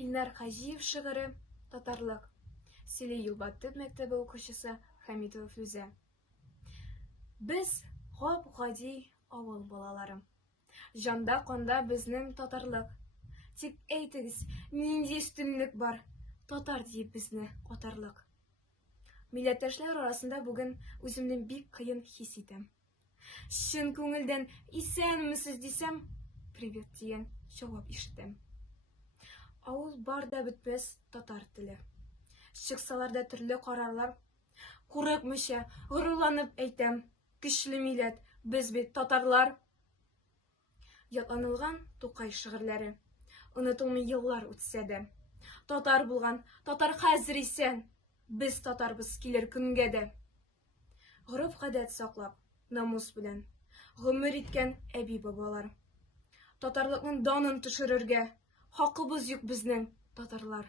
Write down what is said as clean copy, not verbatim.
Илнар Хаҗиев шигыре татарлык. Силе Юлбатып мәктәбе укучысы Хәмитова Флүзә. Без гап-гади авыл балалары. Жанда канда безнең татарлык. Тик әйтегез, нинди өстенлек бар татар дип безне атарлык. Милләттәшләр арасында бүген үземне бик кыен хис итәм. Чын күңелдән исәнмесез дисәм, привет дигән җавап ишетәм. Авыл бар да бетмәс татар теле. Чыксалар да төрле карарлар. Курыкмыйча, горурланып әйтәм, көчле милләт, без бит татарлар. Ятланылган Тукай шигырьләре. Онытылмый еллар үтсә дә. Татар булган, татар хәзер исән. Без татарбыз килер көнгә дә. Горыф-гадәт саклап, намус белән гомер иткән әби-бабалар. Татарлыкның данын төшерергә хакыбыз юк безнең, татарлар.